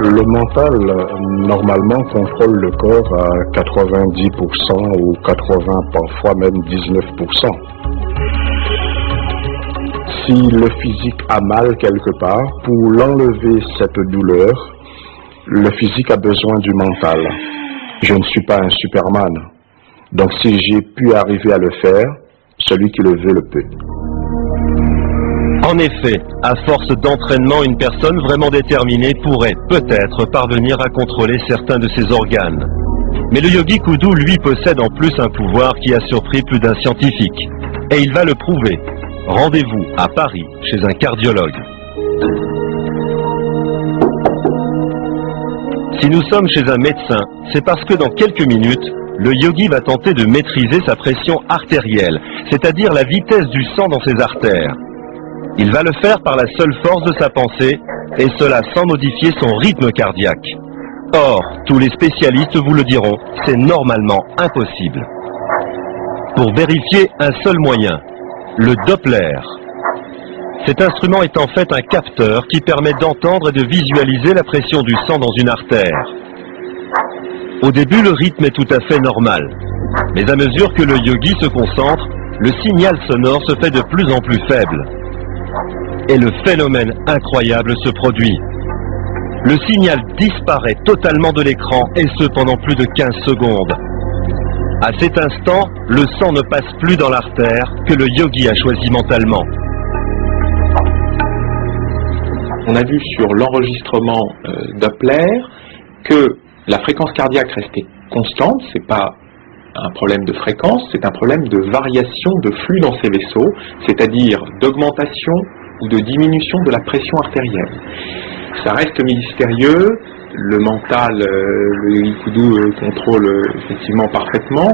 Le mental, normalement, contrôle le corps à 90% ou 80%, parfois même 19%. Si le physique a mal quelque part, pour l'enlever cette douleur, le physique a besoin du mental. Je ne suis pas un Superman. Donc si j'ai pu arriver à le faire, celui qui le veut le peut. En effet, à force d'entraînement, une personne vraiment déterminée pourrait peut-être parvenir à contrôler certains de ses organes. Mais le yogi Kudu, lui, possède en plus un pouvoir qui a surpris plus d'un scientifique. Et il va le prouver. Rendez-vous à Paris, chez un cardiologue. Si nous sommes chez un médecin, c'est parce que dans quelques minutes, le yogi va tenter de maîtriser sa pression artérielle, c'est-à-dire la vitesse du sang dans ses artères. Il va le faire par la seule force de sa pensée, et cela sans modifier son rythme cardiaque. Or, tous les spécialistes vous le diront, c'est normalement impossible. Pour vérifier un seul moyen, le Doppler. Cet instrument est en fait un capteur qui permet d'entendre et de visualiser la pression du sang dans une artère. Au début, le rythme est tout à fait normal, mais à mesure que le yogi se concentre, le signal sonore se fait de plus en plus faible. Et le phénomène incroyable se produit. Le signal disparaît totalement de l'écran, et ce pendant plus de 15 secondes. À cet instant, le sang ne passe plus dans l'artère que le yogi a choisi mentalement. On a vu sur l'enregistrement Doppler que la fréquence cardiaque restait constante, c'est pas un problème de fréquence, c'est un problème de variation de flux dans ces vaisseaux, c'est-à-dire d'augmentation ou de diminution de la pression artérielle. Ça reste mystérieux, le mental, le yogi Kudu contrôle effectivement parfaitement,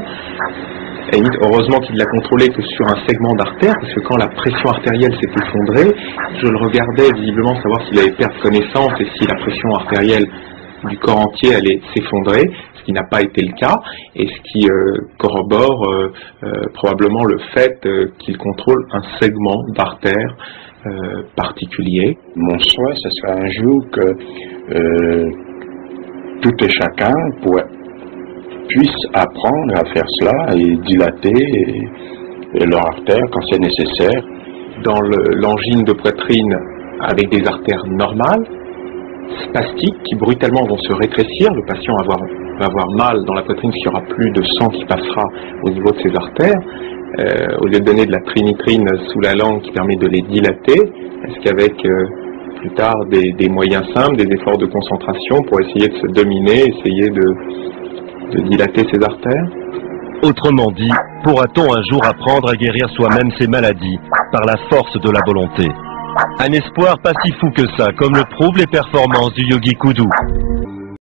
et heureusement qu'il l'a contrôlé que sur un segment d'artère, parce que quand la pression artérielle s'est effondrée, je le regardais visiblement savoir s'il allait perdre connaissance et si la pression artérielle du corps entier allait s'effondrer, ce qui n'a pas été le cas, et ce qui corrobore probablement le fait qu'il contrôle un segment d'artère particulier. Mon souhait, ce serait un jour que tout et chacun puisse apprendre à faire cela et dilater leur artère quand c'est nécessaire. Dans l'angine de poitrine avec des artères normales, spastiques, qui brutalement vont se rétrécir, le patient va avoir mal dans la poitrine parce qu'il n'y aura plus de sang qui passera au niveau de ses artères. Au lieu de donner de la trinitrine sous la langue qui permet de les dilater, est-ce qu'avec plus tard des moyens simples, des efforts de concentration pour essayer de se dominer, essayer de dilater ses artères? Autrement dit, pourra-t-on un jour apprendre à guérir soi-même ses maladies par la force de la volonté? Un espoir pas si fou que ça, comme le prouvent les performances du yogi Kudu.